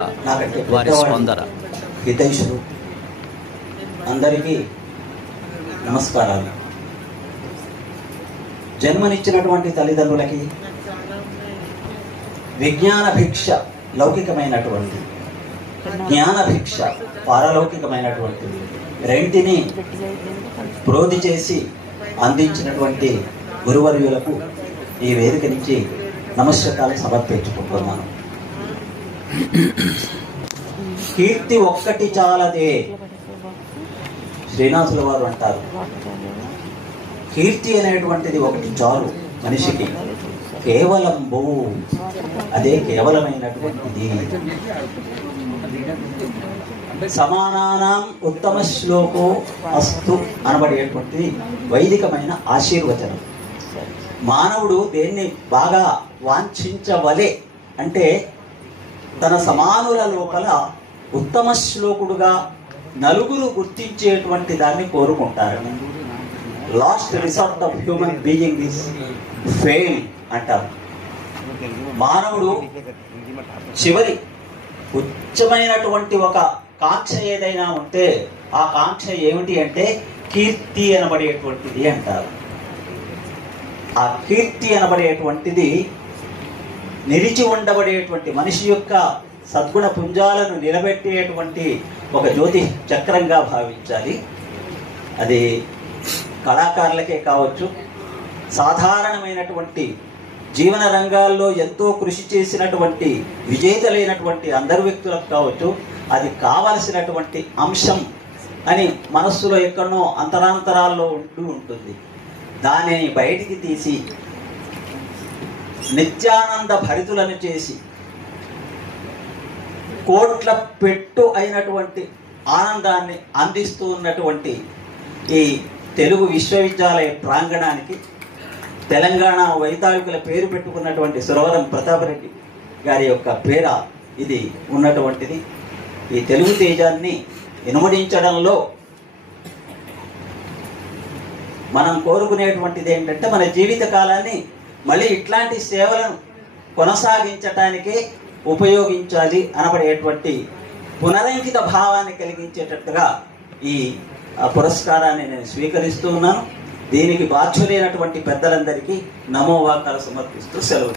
వారి స్పందన. హితైషులు అందరికీ నమస్కారాలు. జన్మనిచ్చినటువంటి తల్లిదండ్రులకి విజ్ఞాన భిక్ష లౌకికమైనటువంటి, జ్ఞాన భిక్ష పారలౌకికమైనటువంటి రెంటిని ప్రోధి చేసి అందించినటువంటి గురువర్యులకు ఈ వేదిక నుంచి నమస్కారాలు సమర్పించుకుంటున్నాను. కీర్తి ఒక్కటి చాలదే, శ్రీనాథుల వారు అంటారు. కీర్తి అనేటువంటిది ఒకటి చాలు మనిషికి. కేవలం అదే కేవలమైనటువంటిది. సమానానాం ఉత్తమ శ్లోకో అస్తు అనబడేటువంటిది వైదికమైన ఆశీర్వచనం. మానవుడు దేన్ని బాగా వాంఛించవలే అంటే తన సమానుల లోపల ఉత్తమ శ్లోకుడుగా నలుగురు గుర్తించేటువంటి దాన్ని కోరుకుంటారు. Last resort of human being is fame అంటారు. మానవుడు చివరి ఉచ్చమైనటువంటి ఒక కాంక్ష ఏదైనా ఉంటే ఆ కాంక్ష ఏమిటి అంటే కీర్తి అనబడేటువంటిది అంటారు. ఆ కీర్తి అనబడేటువంటిది నిలిచి ఉండబడేటువంటి మనిషి యొక్క సద్గుణ పుంజాలను నిలబెట్టేటువంటి ఒక జ్యోతి చక్రంగా భావించాలి. అది కళాకారులకే కావచ్చు, సాధారణమైనటువంటి జీవన రంగాల్లో ఎంతో కృషి చేసినటువంటి విజేతలైనటువంటి అందరు వ్యక్తులకు కావచ్చు. అది కావలసినటువంటి అంశం అని మనస్సులో ఎక్కడనో అంతరాంతరాల్లో ఉంటుంది. దానిని బయటికి తీసి నిత్యానంద భరితులను చేసి కోట్ల పెట్టు అయినటువంటి ఆనందాన్ని అందిస్తూ ఉన్నటువంటి ఈ తెలుగు విశ్వవిద్యాలయ ప్రాంగణానికి తెలంగాణ వైతాళికుల పేరు పెట్టుకున్నటువంటి సురవరం ప్రతాపరెడ్డి గారి యొక్క పేర ఇది ఉన్నటువంటిది. ఈ తెలుగు తేజాన్ని ఇనుమడించడంలో మనం కోరుకునేటువంటిది ఏంటంటే మన జీవిత కాలాన్ని మళ్ళీ ఇట్లాంటి సేవలను కొనసాగించటానికే ఉపయోగించాలి అనబడేటువంటి పునరంకిత భావాన్ని కలిగించేటట్టుగా ఈ పురస్కారాన్ని నేను స్వీకరిస్తూ ఉన్నాను. దీనికి బాధ్యులైనటువంటి పెద్దలందరికీ నమోవాకాలు సమర్పిస్తూ సెలవు.